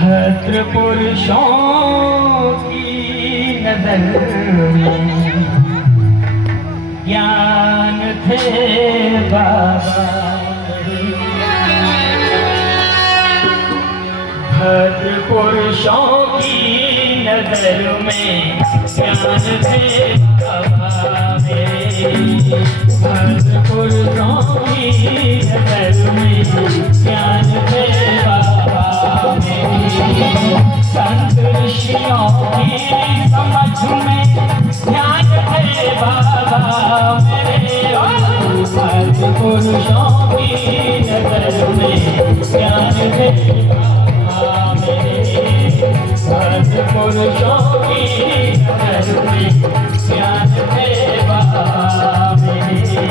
भद्र पुरुषों की नजर में ज्ञान थे बाबा। भद्र पुरुषों की नजर में ज्ञान थे बाबा मेरे। भद्र पुरुषों की नजर में ज्ञान थे बाबा मेरे। संत ऋषियों की समझ में ध्यान थे बाबा मेरे। भद्र पुरुषों की नजर में ज्ञान थे बाबा मेरे। भद्र पुरुषों की नजर में ज्ञान थे बाबा मेरे।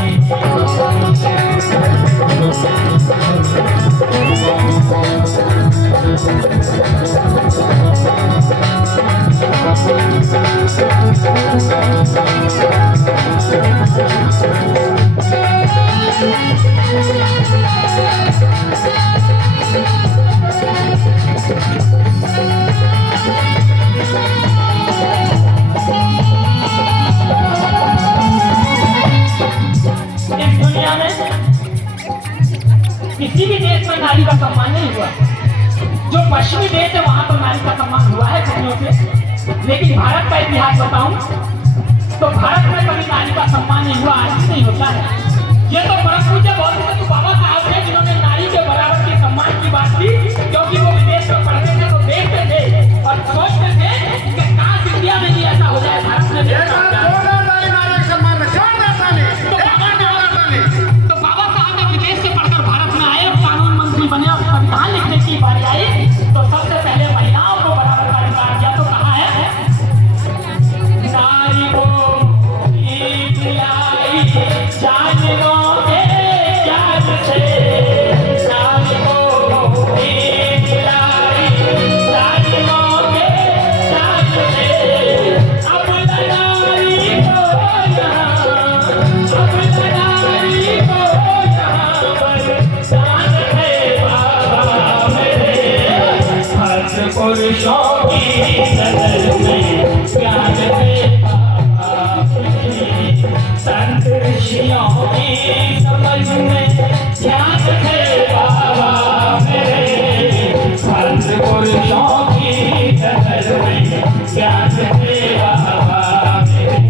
किसी भी देश में नारी का सम्मान नहीं हुआ। जो पश्चिमी देश है वहां पर नारी का सम्मान हुआ है दुनिया से, लेकिन भारत का इतिहास बताऊं तो भारत में कभी नारी का सम्मान नहीं हुआ, आज भी नहीं होता है। ये तो परम पूज्य तो बाबा साहब थे जिन्होंने नारी के बराबर के सम्मान की बात की, क्योंकि वो विदेश में पढ़ते थे तो देखते थे और सोचते थे कि काश इंडिया में भी ऐसा हो जाए, भारत में बने और संविधान लिखने की बारी आई तो सबसे पहले महिलाओं को बराबर का अधिकार दिया। तो कहा है नारी को जानो के ज्ञान से, नारी को जानो के ज्ञान से। अब नारी को पुरुषों की नजर में ज्ञान थे बाबा मेरे। संत ऋषियों की समझ में ज्ञान थे बाबा मेरे। संत पुरुषों की नजर में ज्ञान थे बाबा मेरे।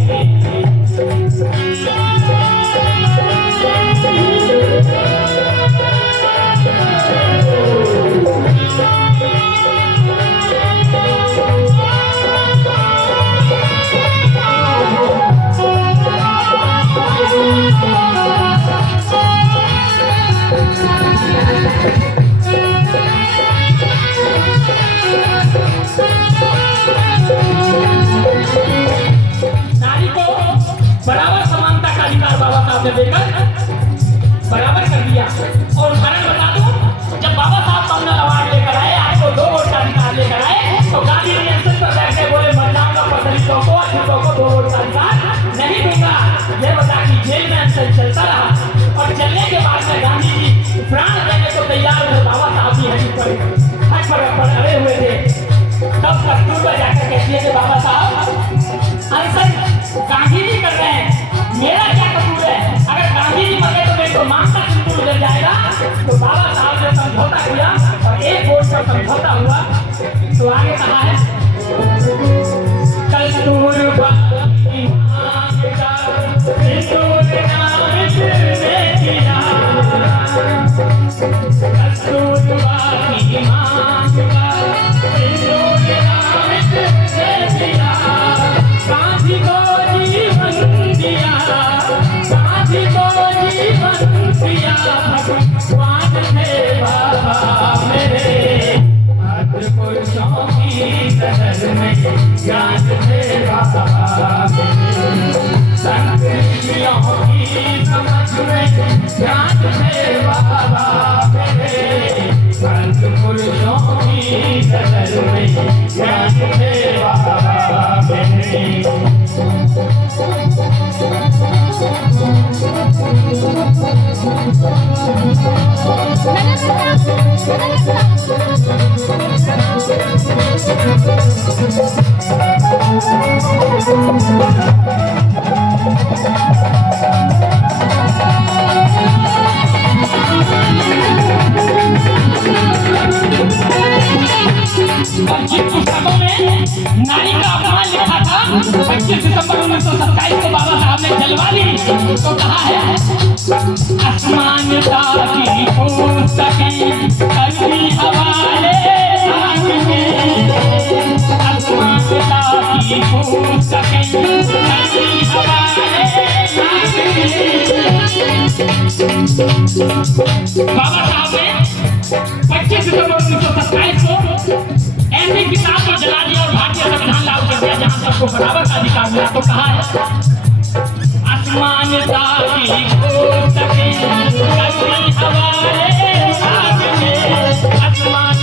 ने देकर बराबर कर दिया। और कारण बता दूं, जब बाबा साहब कम्युनल अवार्ड लेकर आए, आपको 2 वोट का अधिकार लेकर आए, तो गांधी ने अंसर पर बैठे बोले महिलाओं का दलितों को 2 वोट का अधिकार नहीं दूंगा। यह बता कि जेल में अंसर चलता रहा और चलने के बाद में गांधी जी प्राण देने को तैयार हुए। बाबा साहब भी हट पर अड़े हुए थे। तब कस्तूरबा जाकर कहती है कि बाबा साहब अंसर गांधी जी कर रहे हैं, मेरा क्या कसूर है? अगर गांधी जी मर गए तो मेरे को मांग का सिंदूर उधर जाएगा। तो बाबा साहब ने समझौता किया और 1 वोट का समझौता हुआ। तो आगे कहा है कस्तूरबा की मांग का सिंदूर नाम किसने दिया? कस्तूरबा की मांग का सिंदूर नाम किसने दिया? गांधी को जीवन दिया, गांधी को जीवन दिया, भगवान थे बाबा मेरे। भद्र पुरुषों की नजर में ज्ञान थे बाबा मेरे। संत ऋषियों की समझ में ज्ञान थे बाबा मेरे। संत पुरुषों की नजर में ज्ञान थे बाबा मेरे। लगी तो कहा है आसमान ताकि पुस्तकें कभी हवाले आसमान ताकि पुस्तकें कभी हवाले बाबा साहब ने 25 सितंबर 1927 को ऐसी किताब को जला दिया और भारतीय संविधान लागू कर दिया जहां सबको बराबर का अधिकार मिला। तो कहा है आसमान ताकि पुस्तकें कभी हवाले आसमान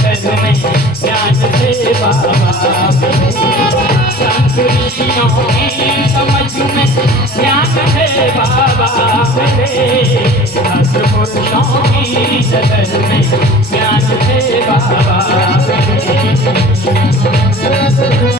ज्ञान से बाबा संस्कृतियों की समझ में ज्ञान से बाबा मेरे सत्पुरुषों की शरण में ज्ञान